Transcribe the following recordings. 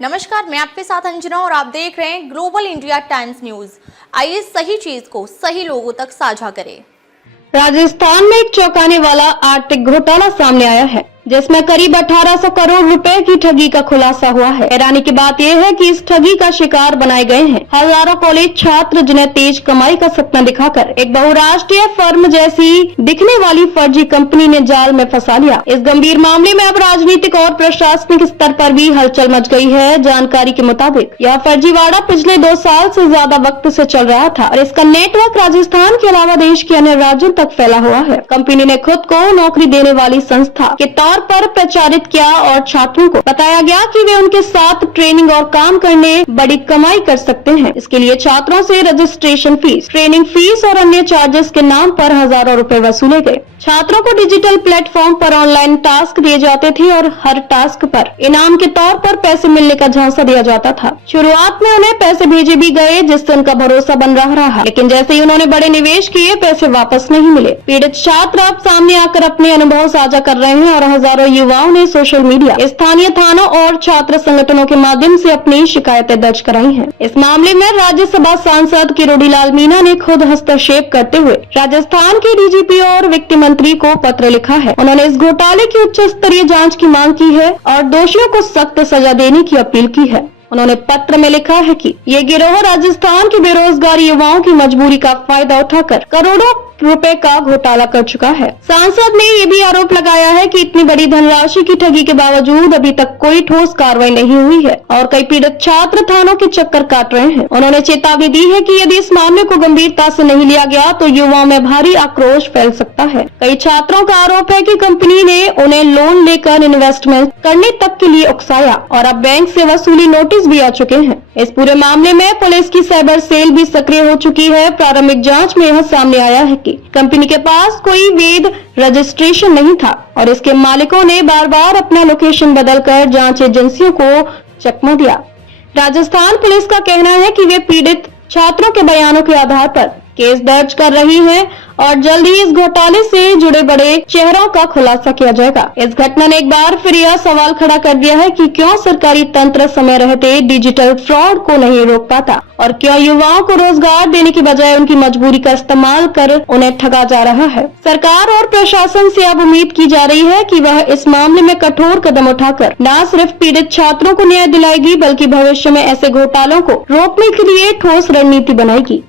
नमस्कार, मैं आपके साथ अंजना और आप देख रहे हैं ग्लोबल इंडिया टाइम्स न्यूज। आइए सही चीज को सही लोगों तक साझा करें। राजस्थान में एक चौंकाने वाला आर्थिक घोटाला सामने आया है, जिसमें करीब 1800 करोड़ रुपए की ठगी का खुलासा हुआ है। हैरानी की बात यह है कि इस ठगी का शिकार बनाए गए हैं हजारों कॉलेज छात्र, जिन्हें तेज कमाई का सपना दिखाकर एक बहुराष्ट्रीय फर्म जैसी दिखने वाली फर्जी कंपनी ने जाल में फंसा लिया। इस गंभीर मामले में अब राजनीतिक और प्रशासनिक स्तर पर भी हलचल मच गई है। जानकारी के मुताबिक यह फर्जीवाड़ा पिछले 2 साल से ज्यादा वक्त से चल रहा था और इसका नेटवर्क राजस्थान के अलावा देश के अन्य राज्यों तक फैला हुआ है। कंपनी ने खुद को नौकरी देने वाली संस्था के तौर पर प्रचारित किया और छात्रों को बताया गया कि वे उनके साथ ट्रेनिंग और काम करने बड़ी कमाई कर सकते हैं। इसके लिए छात्रों से रजिस्ट्रेशन फीस, ट्रेनिंग फीस और अन्य चार्जेस के नाम पर हजारों रुपए वसूले गए। छात्रों को डिजिटल प्लेटफॉर्म पर ऑनलाइन टास्क दिए जाते थे और हर टास्क पर इनाम के तौर पर पैसे मिलने का झांसा दिया जाता था। शुरुआत में उन्हें पैसे भेजे भी गए, जिससे उनका भरोसा बन रहा, लेकिन जैसे ही उन्होंने बड़े निवेश किए, पैसे वापस नहीं मिले। पीड़ित छात्र अब सामने आकर अपने अनुभव साझा कर रहे हैं और हजारों युवाओं ने सोशल मीडिया, स्थानीय थानों और छात्र संगठनों के माध्यम से अपनी शिकायतें दर्ज कराई हैं। इस मामले में राज्यसभा सांसद किरोड़ीलाल मीणा ने खुद हस्तक्षेप करते हुए राजस्थान के डीजीपी और वित्त मंत्री को पत्र लिखा है। उन्होंने इस घोटाले की उच्च स्तरीय जांच की मांग की है और दोषियों को सख्त सजा देने की अपील की है। उन्होंने पत्र में लिखा है कि ये गिरोह राजस्थान के बेरोजगार युवाओं की मजबूरी का फायदा उठाकर करोड़ों रुपए का घोटाला कर चुका है। सांसद ने ये भी आरोप लगाया है कि इतनी बड़ी धनराशि की ठगी के बावजूद अभी तक कोई ठोस कार्रवाई नहीं हुई है और कई पीड़ित छात्र थानों के चक्कर काट रहे हैं। उन्होंने चेतावनी दी है कि यदि इस मामले को गंभीरता से नहीं लिया गया तो युवाओं में भारी आक्रोश फैल सकता है। कई छात्रों का आरोप है कि कंपनी ने उन्हें लोन लेकर इन्वेस्टमेंट करने तक के लिए उकसाया और अब बैंक से वसूली नोटिस भी आ चुके हैं। इस पूरे मामले में पुलिस की साइबर सेल भी सक्रिय हो चुकी है। प्रारंभिक जांच में यह सामने आया है कि कंपनी के पास कोई वैध रजिस्ट्रेशन नहीं था और इसके मालिकों ने बार बार अपना लोकेशन बदलकर जांच एजेंसियों को चकमा दिया। राजस्थान पुलिस का कहना है कि वे पीड़ित छात्रों के बयानों के आधार पर केस दर्ज कर रही है और जल्द ही इस घोटाले से जुड़े बड़े चेहरों का खुलासा किया जाएगा। इस घटना ने एक बार फिर यह सवाल खड़ा कर दिया है कि क्यों सरकारी तंत्र समय रहते डिजिटल फ्रॉड को नहीं रोक पाता और क्यों युवाओं को रोजगार देने की बजाय उनकी मजबूरी का इस्तेमाल कर उन्हें ठगा जा रहा है। सरकार और प्रशासन से अब उम्मीद की जा रही है कि वह इस मामले में कठोर कदम उठाकर न सिर्फ पीड़ित छात्रों को न्याय दिलाएगी, बल्कि भविष्य में ऐसे घोटालों को रोकने के लिए ठोस रणनीति बनाएगी।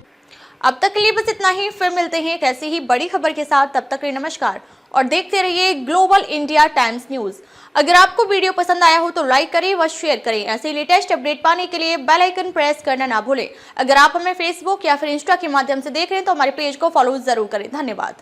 अब तक के लिए बस इतना ही। फिर मिलते हैं एक ऐसी ही बड़ी खबर के साथ। तब तक के लिए नमस्कार और देखते रहिए ग्लोबल इंडिया टाइम्स न्यूज। अगर आपको वीडियो पसंद आया हो तो लाइक करें व शेयर करें। ऐसे लेटेस्ट अपडेट पाने के लिए बेल आइकन प्रेस करना ना भूलें। अगर आप हमें फेसबुक या फिर इंस्टा के माध्यम से देख रहे हैं तो हमारे पेज को फॉलो जरूर करें। धन्यवाद।